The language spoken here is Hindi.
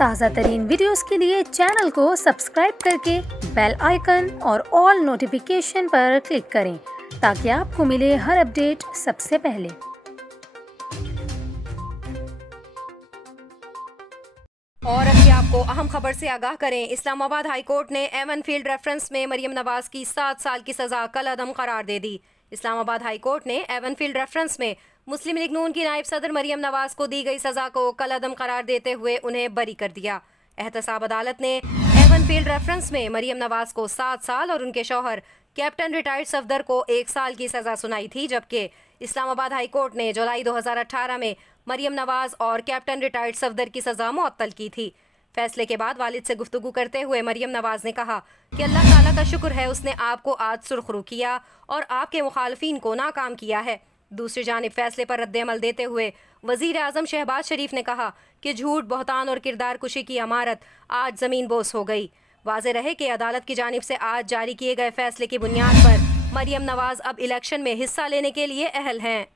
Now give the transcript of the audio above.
ताज़ा तरीन वीडियोस के लिए चैनल को सब्सक्राइब करके बेल आइकन और ऑल नोटिफिकेशन पर क्लिक करें ताकि आपको मिले हर अपडेट सबसे पहले। और अभी आपको अहम खबर से आगाह करें। इस्लामाबाद हाई कोर्ट ने एवन फील्ड रेफरेंस में मरियम नवाज की 7 साल की सजा कलअदम करार दे दी। इस्लामाबाद हाई कोर्ट ने एवन फील्ड रेफरेंस में मुस्लिम लीग नून की नायब सदर मरियम नवाज को दी गई सजा को कलअदम करार देते हुए उन्हें बरी कर दिया। एहतसाब अदालत ने एवन फील्ड रेफरेंस में मरियम नवाज को 7 साल और उनके शौहर कैप्टन रिटायर्ड सफदर को 1 साल की सजा सुनाई थी, जबकि इस्लामाबाद हाई कोर्ट ने जुलाई 2018 में मरियम नवाज और कैप्टन रिटायर्ड सफदर की सजा मुअत्तल की थी। फैसले के बाद वालिद से गुफ्तगू करते हुए मरियम नवाज ने कहा कि अल्लाह ताला का शुक्र है उसने आपको आज सुरखरू किया और आपके मुखालफीन को नाकाम किया है। दूसरी जानिब फैसले पर रद्द-ए-अमल देते हुए वजीर आजम शहबाज शरीफ ने कहा कि झूठ, बहतान और किरदार कुशी की अमारत आज जमीन बोस हो गई। वाज़ेह रहे कि अदालत की जानिब से आज जारी किए गए फैसले की बुनियाद पर मरियम नवाज अब इलेक्शन में हिस्सा लेने के लिए अहल हैं।